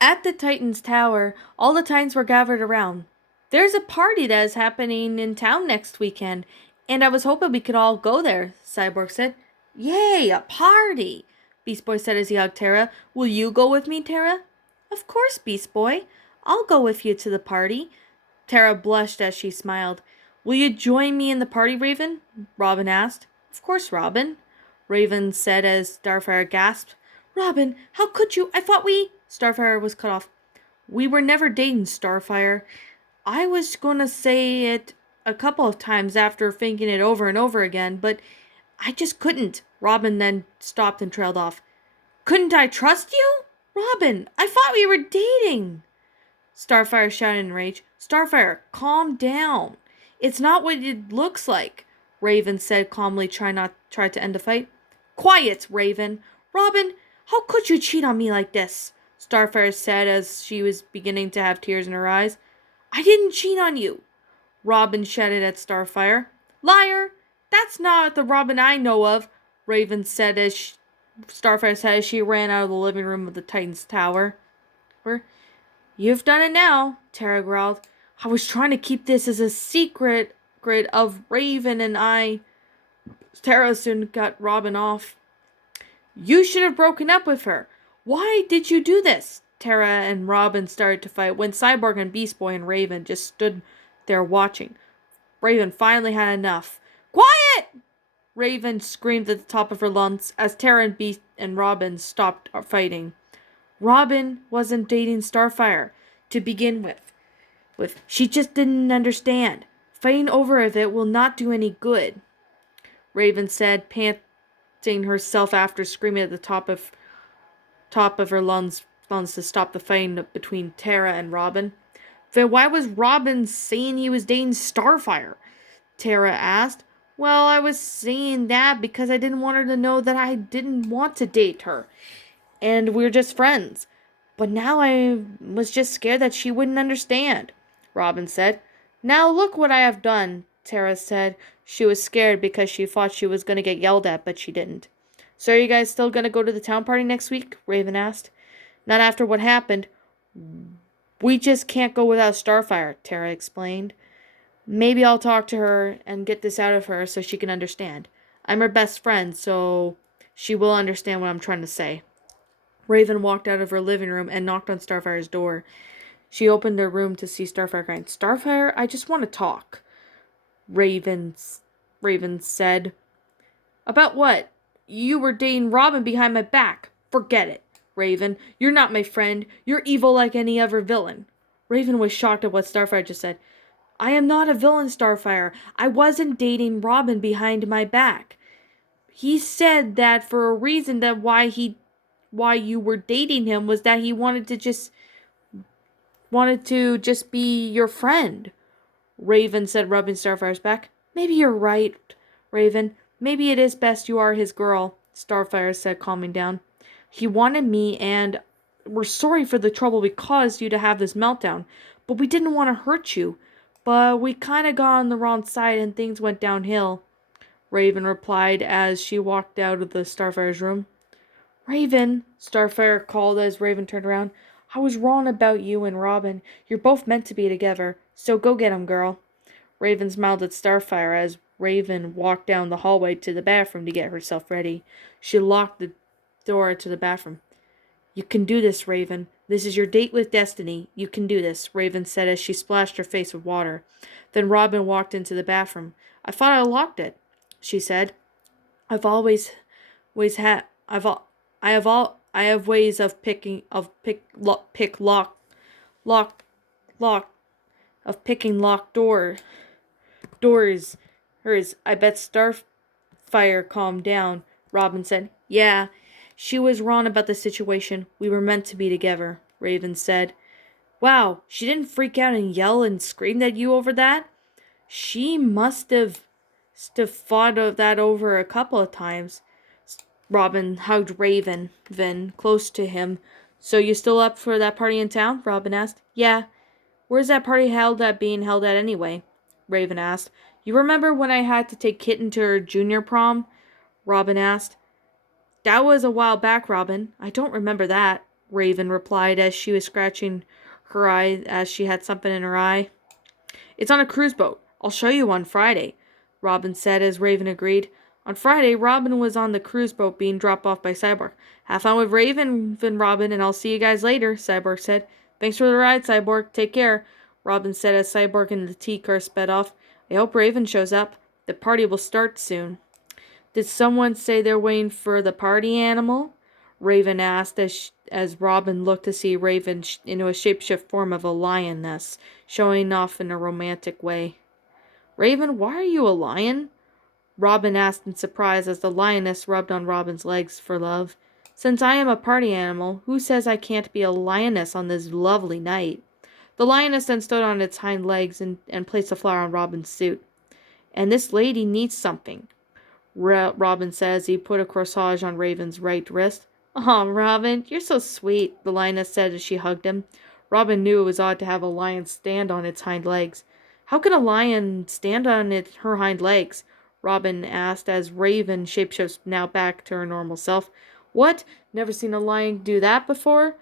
At the Titan's Tower, all the Titans were gathered around. There's a party that is happening in town next weekend, and I was hoping we could all go there, Cyborg said. Yay, a party! Beast Boy said as he hugged Tara. Will you go with me, Tara? Of course, Beast Boy. I'll go with you to the party. Tara blushed as she smiled. Will you join me in the party, Raven? Robin asked. Of course, Robin, Raven said as Starfire gasped. Robin, how could you? I thought we... Starfire was cut off. We were never dating, Starfire. I was going to say it a couple of times after thinking it over and over again, but I just couldn't. Robin then stopped and trailed off. Couldn't I trust you? Robin, I thought we were dating. Starfire shouted in rage. Starfire, calm down. It's not what it looks like, Raven said calmly, try to end the fight. Quiet, Raven. Robin, how could you cheat on me like this? Starfire said as she was beginning to have tears in her eyes. I didn't cheat on you, Robin shouted at Starfire. Liar! That's not the Robin I know of, Raven said Starfire said as she ran out of the living room of the Titan's Tower. You've done it now, Tara growled. I was trying to keep this as a secret of Raven and I. Tara soon got Robin off. You should have broken up with her. Why did you do this? Tara and Robin started to fight when Cyborg and Beast Boy and Raven just stood there watching. Raven finally had enough. Quiet! Raven screamed at the top of her lungs as Tara and Beast and Robin stopped fighting. Robin wasn't dating Starfire to begin with. She just didn't understand. Fighting over it will not do any good, Raven said, panting herself after screaming at the top of her lungs to stop the fighting between Tara and Robin. Then why was Robin saying he was dating Starfire? Tara asked. Well, I was saying that because I didn't want her to know that I didn't want to date her. And we're just friends. But now I was just scared that she wouldn't understand, Robin said. Now look what I have done, Tara said. She was scared because she thought she was going to get yelled at, but she didn't. So are you guys still going to go to the town party next week? Raven asked. Not after what happened. We just can't go without Starfire, Tara explained. Maybe I'll talk to her and get this out of her so she can understand. I'm her best friend, so she will understand what I'm trying to say. Raven walked out of her living room and knocked on Starfire's door. She opened her room to see Starfire crying. Starfire, I just want to talk, Raven said. About what? You were dating Robin behind my back. Forget it, Raven. You're not my friend. You're evil like any other villain. Raven was shocked at what Starfire just said. I am not a villain, Starfire. I wasn't dating Robin behind my back. He said that for a reason that why you were dating him was that he wanted to just be your friend, Raven said, rubbing Starfire's back. Maybe you're right, Raven. Maybe it is best you are his girl, Starfire said, calming down. He wanted me, and we're sorry for the trouble we caused you to have this meltdown, but we didn't want to hurt you. But we kind of got on the wrong side and things went downhill, Raven replied as she walked out of the Starfire's room. Raven, Starfire called as Raven turned around. I was wrong about you and Robin. You're both meant to be together, so go get 'em, girl. Raven smiled at Starfire as Raven walked down the hallway to the bathroom to get herself ready. She locked the door to the bathroom. You can do this, Raven. This is your date with destiny. You can do this, Raven said as she splashed her face with water. Then Robin walked into the bathroom. I thought I locked it, she said. I've always had I have ways of picking lock of picking locked doors. Hers. I bet Starfire calmed down, Robin said. Yeah, she was wrong about the situation. We were meant to be together, Raven said. Wow, she didn't freak out and yell and scream at you over that? She must have fought of that over a couple of times. Robin hugged Raven, then close to him. So you still up for that party in town? Robin asked. Yeah. Where's that party being held at anyway? Raven asked. You remember when I had to take Kitten to her junior prom? Robin asked. That was a while back, Robin. I don't remember that, Raven replied as she was scratching her eye as she had something in her eye. It's on a cruise boat. I'll show you on Friday, Robin said as Raven agreed. On Friday, Robin was on the cruise boat being dropped off by Cyborg. Have fun with Raven and Robin, and I'll see you guys later, Cyborg said. Thanks for the ride, Cyborg. Take care, Robin said as Cyborg and the T-car sped off. I hope Raven shows up. The party will start soon. Did someone say they're waiting for the party animal? Raven asked as Robin looked to see Raven into a shapeshift form of a lioness, showing off in a romantic way. Raven, why are you a lion? Robin asked in surprise as the lioness rubbed on Robin's legs for love. Since I am a party animal, who says I can't be a lioness on this lovely night? The lioness then stood on its hind legs and placed a flower on Robin's suit. And this lady needs something, Robin said as he put a corsage on Raven's right wrist. "Aw, Robin, you're so sweet," the lioness said as she hugged him. Robin knew it was odd to have a lion stand on its hind legs. How can a lion stand on her hind legs? Robin asked as Raven shapeshifted now back to her normal self. What? Never seen a lion do that before?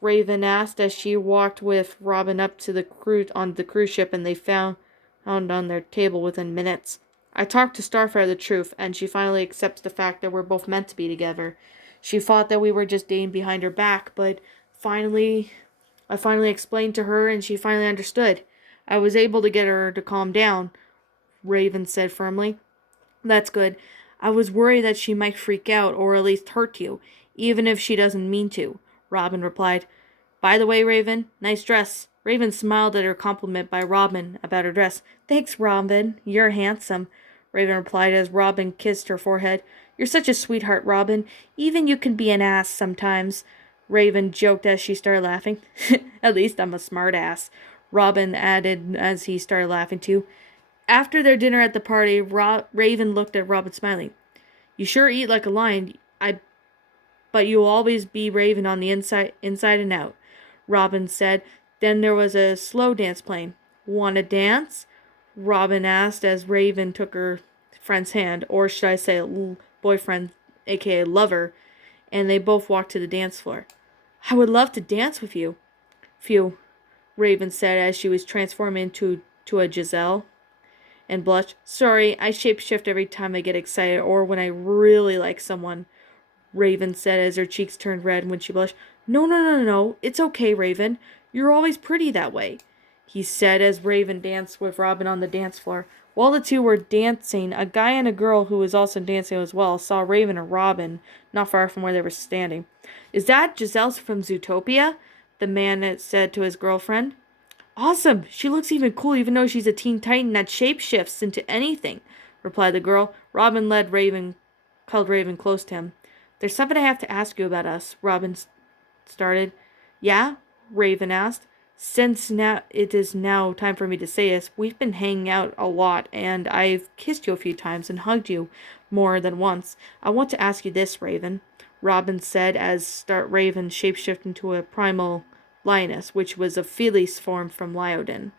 Raven asked as she walked with Robin up to the cruise ship, and they found on their table within minutes. I talked to Starfire the truth, and she finally accepts the fact that we're both meant to be together. She thought that we were just dating behind her back, but I finally explained to her, and she finally understood. I was able to get her to calm down, Raven said firmly. That's good. I was worried that she might freak out, or at least hurt you, even if she doesn't mean to, Robin replied. By the way, Raven, nice dress. Raven smiled at her compliment by Robin about her dress. Thanks, Robin. You're handsome, Raven replied as Robin kissed her forehead. You're such a sweetheart, Robin. Even you can be an ass sometimes, Raven joked as she started laughing. At least I'm a smart ass, Robin added as he started laughing too. After their dinner at the party, Raven looked at Robin smiling. You sure eat like a lion, but you'll always be Raven on the inside and out, Robin said. Then there was a slow dance playing. Want to dance? Robin asked as Raven took her friend's hand, or should I say boyfriend, aka lover, and they both walked to the dance floor. I would love to dance with you, Phew, Raven said as she was transforming into a Giselle, and blushed. Sorry, I shapeshift every time I get excited or when I really like someone, Raven said as her cheeks turned red when she blushed. No. It's okay, Raven. You're always pretty that way, he said as Raven danced with Robin on the dance floor. While the two were dancing, a guy and a girl who was also dancing as well saw Raven and Robin not far from where they were standing. Is that Giselle from Zootopia? The man said to his girlfriend. Awesome! She looks even cool even though she's a Teen Titan that shapeshifts into anything, replied the girl. Robin called Raven close to him. There's something I have to ask you about us, Robin started. Yeah? Raven asked. Since now it is now time for me to say this, we've been hanging out a lot, and I've kissed you a few times and hugged you more than once. I want to ask you this, Raven, Robin said as Raven shapeshifted into a primal lioness, which was a Felis form from Lyodin.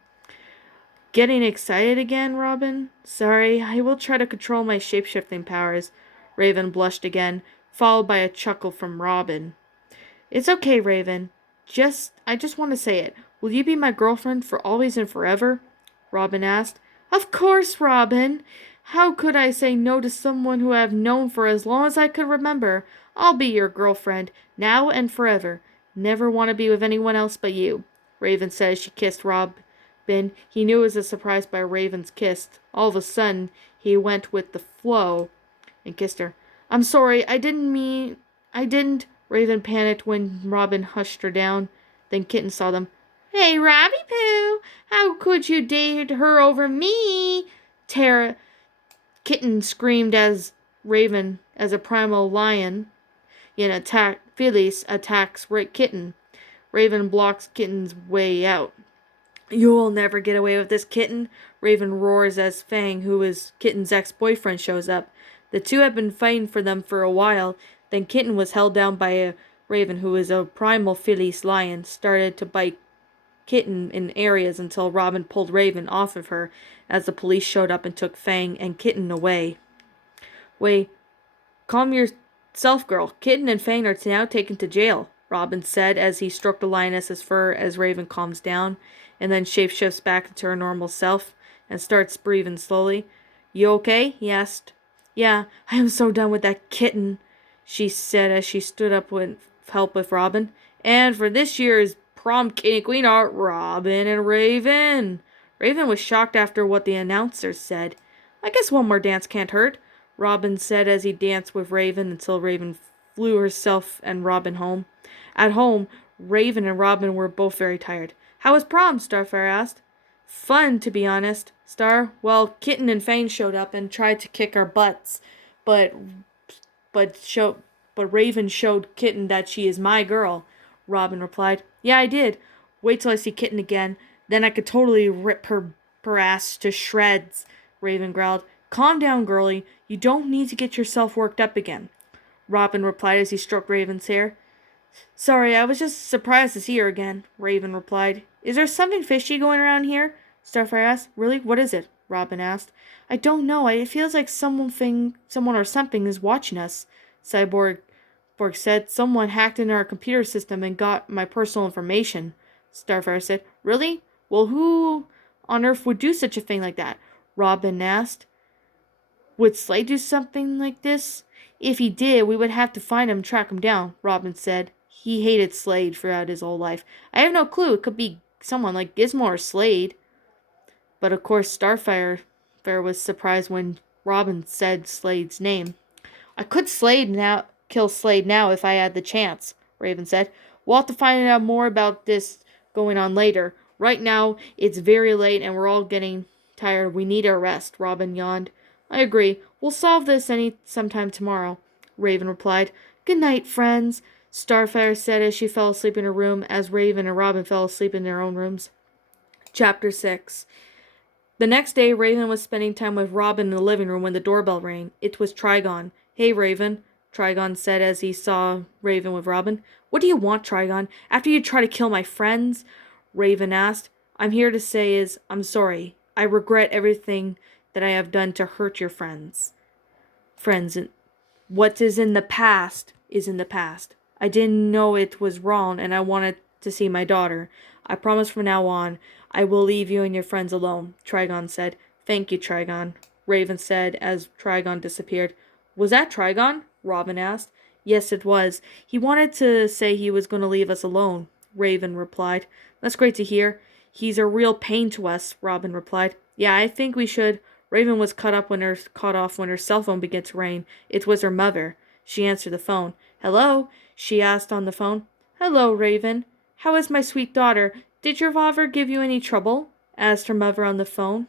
Getting excited again, Robin? Sorry, I will try to control my shapeshifting powers. Raven blushed again, followed by a chuckle from Robin. It's okay, Raven. I just want to say it. Will you be my girlfriend for always and forever? Robin asked. Of course, Robin. How could I say no to someone who I have known for as long as I could remember? I'll be your girlfriend, now and forever. Never want to be with anyone else but you, Raven said as she kissed Robin. He knew it was a surprise by Raven's kiss. All of a sudden, he went with the flow and kissed her. I'm sorry, I didn't. Raven panicked when Robin hushed her down. Then Kitten saw them. Hey, Robbie Poo, how could you date her over me? Kitten screamed as Raven, as a primal lion, Felis attacks Kitten. Raven blocks Kitten's way out. You'll never get away with this, Kitten, Raven roars as Fang, who is Kitten's ex-boyfriend, shows up. The two had been fighting for them for a while. Then Kitten was held down by a Raven, who is a primal Felis lion, started to bite Kitten in areas until Robin pulled Raven off of her as the police showed up and took Fang and Kitten away. Wait, calm yourself, girl. Kitten and Fang are now taken to jail, Robin said as he stroked the lioness's fur as Raven calms down and then shapeshifts back into her normal self and starts breathing slowly. You okay? He asked. Yeah, I am so done with that kitten, she said as she stood up with help with Robin. And for this year's prom king and queen are Robin and Raven. Raven was shocked after what the announcer said. I guess one more dance can't hurt, Robin said as he danced with Raven until Raven flew herself and Robin home. At home, Raven and Robin were both very tired. How was prom? Starfire asked. Fun, to be honest, Star. Well, Kitten and Fang showed up and tried to kick our butts, but but show but Raven showed Kitten that she is my girl. Robin replied. Yeah, I did. Wait till I see Kitten again, then I could totally rip her ass to shreds. Raven growled. Calm down, girlie. You don't need to get yourself worked up again. Robin replied as he stroked Raven's hair. Sorry, I was just surprised to see her again, Raven replied. Is there something fishy going around here? Starfire asked. Really? What is it? Robin asked. I don't know. It feels like someone or something is watching us, Cyborg said. Someone hacked into our computer system and got my personal information. Starfire said. Really? Well, who on earth would do such a thing like that? Robin asked. Would Slade do something like this? If he did, we would have to find him and track him down, Robin said. He hated Slade throughout his whole life. I have no clue. It could be someone like Gizmo or Slade. But of course, Starfire was surprised when Robin said Slade's name. I could kill Slade now if I had the chance, Raven said. We'll have to find out more about this going on later. Right now, it's very late and we're all getting tired. We need a rest, Robin yawned. I agree. We'll solve this sometime tomorrow, Raven replied. Good night, friends, Starfire said as she fell asleep in her room as Raven and Robin fell asleep in their own rooms. Chapter 6. The next day, Raven was spending time with Robin in the living room when the doorbell rang. It was Trigon. Hey, Raven, Trigon said as he saw Raven with Robin. What do you want, Trigon? After you try to kill my friends? Raven asked. I'm here to say I'm sorry. I regret everything that I have done to hurt your friends. What is in the past is in the past. I didn't know it was wrong and I wanted to see my daughter. I promise from now on, I will leave you and your friends alone, Trigon said. Thank you, Trigon, Raven said as Trigon disappeared. Was that Trigon? Robin asked. Yes, it was. He wanted to say he was going to leave us alone, Raven replied. That's great to hear. He's a real pain to us, Robin replied. Yeah, I think we should. Raven was caught off when her cell phone began to ring. It was her mother. She answered the phone. Hello? She asked on the phone. Hello, Raven. How is my sweet daughter? Did your father give you any trouble? Asked her mother on the phone.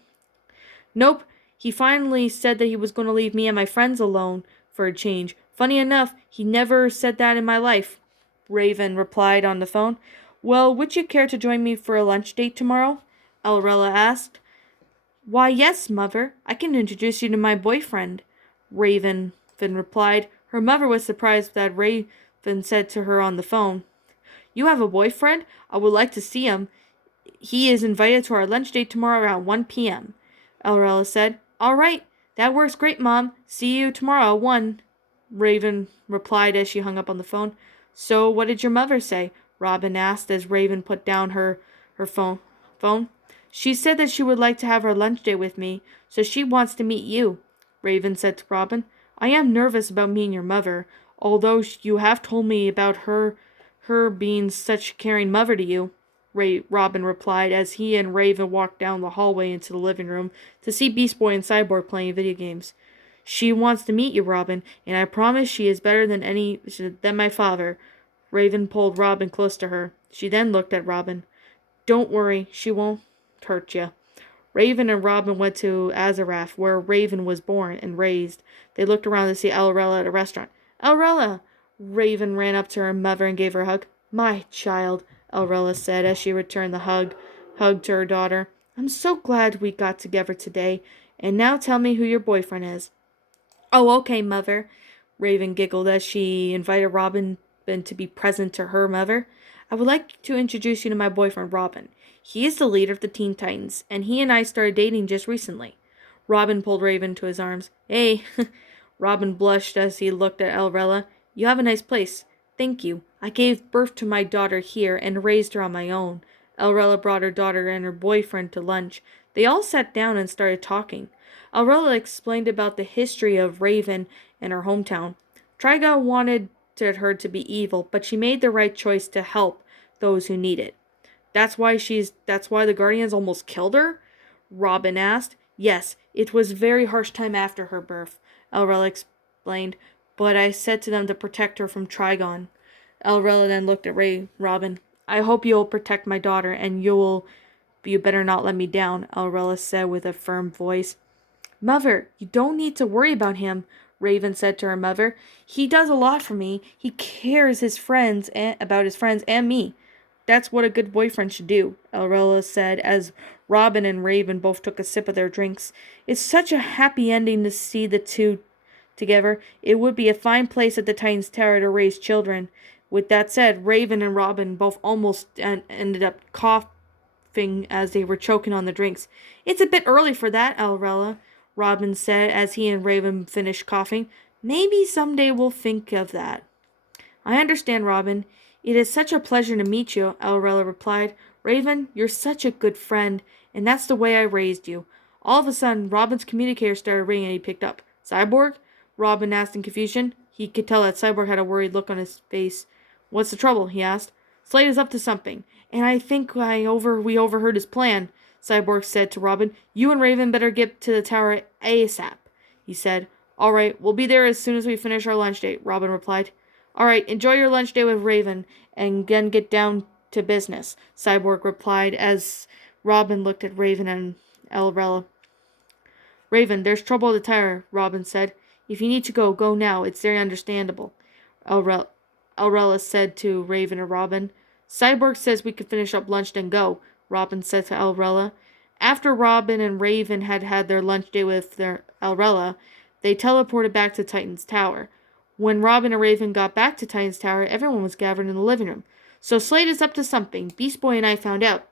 Nope. He finally said that he was going to leave me and my friends alone for a change. Funny enough, he never said that in my life, Raven replied on the phone. Well, would you care to join me for a lunch date tomorrow? Elrella asked. Why, yes, mother. I can introduce you to my boyfriend, Raven replied. Her mother was surprised that Raven said to her on the phone. You have a boyfriend? I would like to see him. He is invited to our lunch date tomorrow around 1 p.m., Elrella said. All right. That works great, Mom. See you tomorrow at 1, Raven replied as she hung up on the phone. So what did your mother say? Robin asked as Raven put down her phone. She said that she would like to have her lunch date with me, so she wants to meet you, Raven said to Robin. I am nervous about meeting your mother, although you have told me about her being such a caring mother to you, Robin replied as he and Raven walked down the hallway into the living room to see Beast Boy and Cyborg playing video games. She wants to meet you, Robin, and I promise she is better than my father. Raven pulled Robin close to her. She then looked at Robin. Don't worry, she won't hurt you. Raven and Robin went to Azarath, where Raven was born and raised. They looked around to see Elrella at a restaurant. Elrella! Raven ran up to her mother and gave her a hug. My child, Elrella said as she returned the hug to her daughter. I'm so glad we got together today. And now tell me who your boyfriend is. Oh, okay, Mother, Raven giggled as she invited Robin to be present to her mother. I would like to introduce you to my boyfriend, Robin. He is the leader of the Teen Titans, and he and I started dating just recently. Robin pulled Raven to his arms. Hey, Robin blushed as he looked at Elrella. You have a nice place. Thank you. I gave birth to my daughter here and raised her on my own. Elrella brought her daughter and her boyfriend to lunch. They all sat down and started talking. Elrella explained about the history of Raven and her hometown. Trigon wanted her to be evil, but she made the right choice to help those who need it. That's why the Guardians almost killed her? Robin asked. Yes, it was a very harsh time after her birth, Elrella explained, but I said to them to protect her from Trigon. Elrella then looked at Robin. I hope you'll protect my daughter, and you better not let me down, Elrella said with a firm voice. Mother, you don't need to worry about him, Raven said to her mother. He does a lot for me. He cares about his friends and me. That's what a good boyfriend should do, Elrella said as Robin and Raven both took a sip of their drinks. It's such a happy ending to see the two together. It would be a fine place at the Titan's Tower to raise children. With that said, Raven and Robin both almost ended up coughing as they were choking on the drinks. It's a bit early for that, Elrella, Robin said as he and Raven finished coughing. Maybe someday we'll think of that. I understand, Robin. It is such a pleasure to meet you, Elrella replied. Raven, you're such a good friend, and that's the way I raised you. All of a sudden, Robin's communicator started ringing and he picked up. Cyborg? Robin asked in confusion. He could tell that Cyborg had a worried look on his face. What's the trouble? He asked. Slade is up to something, and I think we overheard his plan, Cyborg said to Robin. You and Raven better get to the tower ASAP, he said. All right, we'll be there as soon as we finish our lunch date, Robin replied. All right, enjoy your lunch day with Raven, and then get down to business, Cyborg replied as Robin looked at Raven and Elrella. Raven, there's trouble at the tower, Robin said. If you need to go, go now. It's very understandable, Elrella said to Raven and Robin. Cyborg says we could finish up lunch then go, Robin said to Elrella. After Robin and Raven had had their lunch day with their Elrella, they teleported back to Titan's Tower. When Robin and Raven got back to Titan's Tower, everyone was gathered in the living room. So Slade is up to something. Beast Boy and I found out,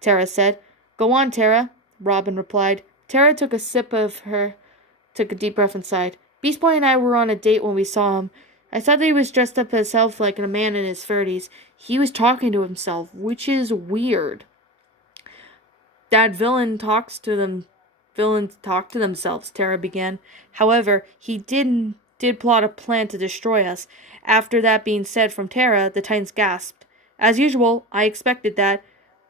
Tara said. Go on, Tara, Robin replied. Tara took a deep breath and sighed. Beast Boy and I were on a date when we saw him. I thought that he was dressed up himself like a man in his 30s. He was talking to himself, which is weird. That villains talk to themselves, Tara began. However, he did plot a plan to destroy us. After that being said from Tara, the Titans gasped. As usual, I expected that,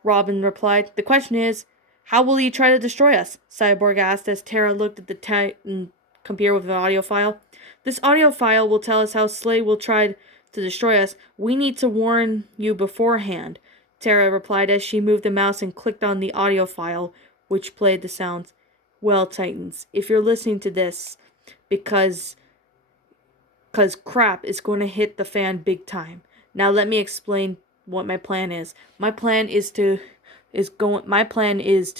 Robin replied. The question is, how will he try to destroy us? Cyborg asked as Tara looked at the Titan computer with an audio file. This audio file will tell us how Slade will try to destroy us. We need to warn you beforehand, Tara replied as she moved the mouse and clicked on the audio file, which played the sounds. Well, Titans, if you're listening to this, because crap is going to hit the fan big time. Now let me explain what my plan is. My plan is to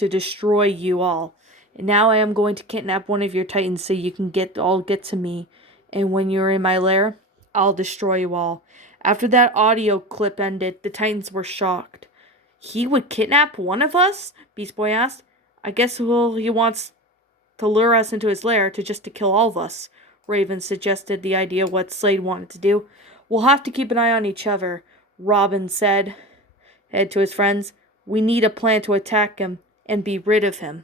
destroy you all. And now I am going to kidnap one of your Titans so you can get to me. And when you're in my lair, I'll destroy you all. After that audio clip ended, the Titans were shocked. He would kidnap one of us? Beast Boy asked. I guess he wants to lure us into his lair to kill all of us. Raven suggested the idea of what Slade wanted to do. We'll have to keep an eye on each other, Robin said to his friends. We need a plan to attack him and be rid of him.